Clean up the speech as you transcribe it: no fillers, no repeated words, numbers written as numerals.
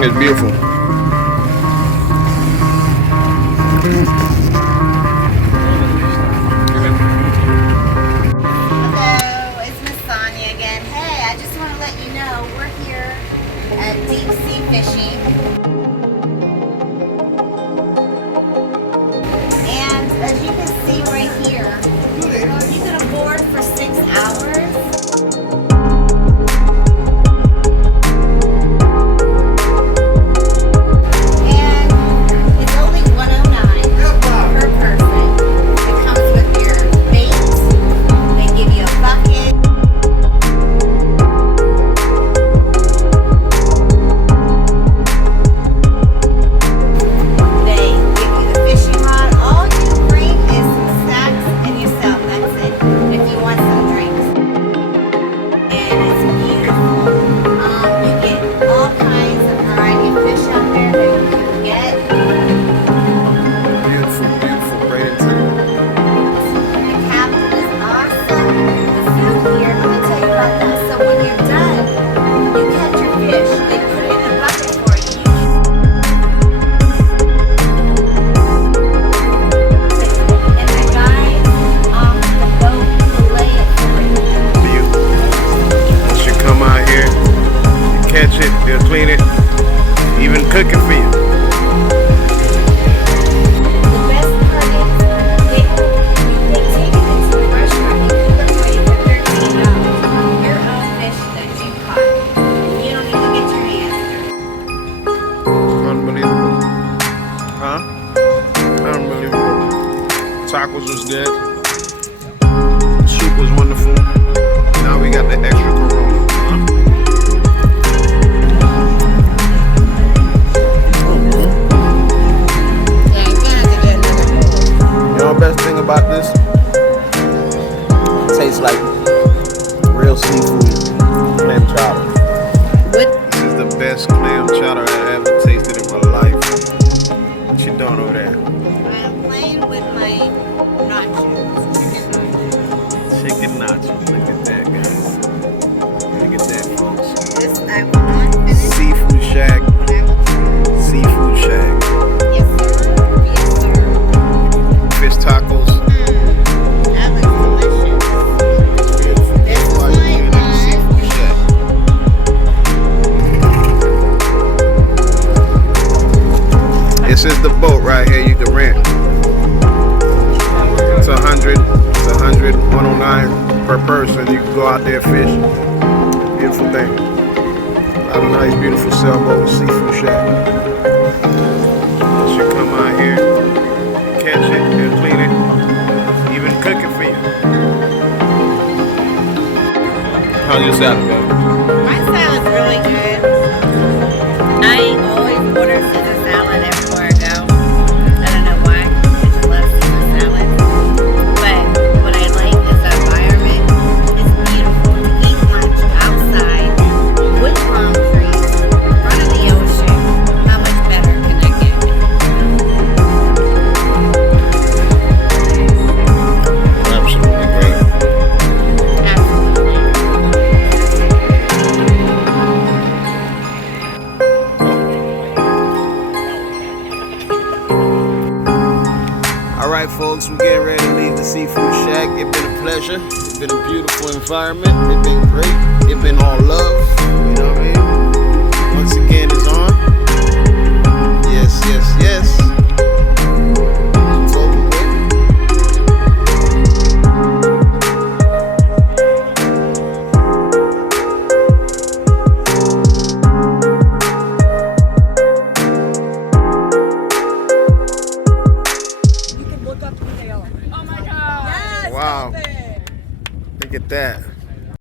It's beautiful. Hello, it's Miss Sonia again. Hey, I just want to let you know we're here at deep sea fishing. And as you can see right here, you can board for 6 hours. They'll clean it, even cooking for you. The best part is they take it into the restaurant and cook it for you for $13. Your own fish that you caught, and you don't even get your hands dirty. Unbelievable. Huh? Unbelievable. Tacos was good. Soup was wonderful. Now we got the extra Corona. Best thing about this, it tastes like real seafood clam chowder. This is the best clam chowder I ever tasted in my life. What you doing over there? I'm playing with my nachos, chicken nachos. Look at that, guys. Look at that, folks. This I will not finish. Seafood Shack. Seafood Shack. Fish tacos. That looks delicious. This is my This is the boat right here you can rent. It's 109 per person. You can go out there fish. Beautiful thing. A lot of nice, beautiful sailboats, Seafood Shack. You should come out here, catch it, and clean it, even cook it for you. How's your salad, man? My salad's really good. I always order Caesar salad everywhere I go. I don't know why. I just love Caesar salad. But what I like is the environment. It's beautiful to eat lunch outside with palm trees in front of the ocean. How much better can I get? Absolutely great. Absolutely. All right, folks, we're getting ready to leave the Seafood Shack. It's been a pleasure. It's been a beautiful environment. It's been great. It's been all love. You know what I mean? Once again, it's on. Yes, yes, yes.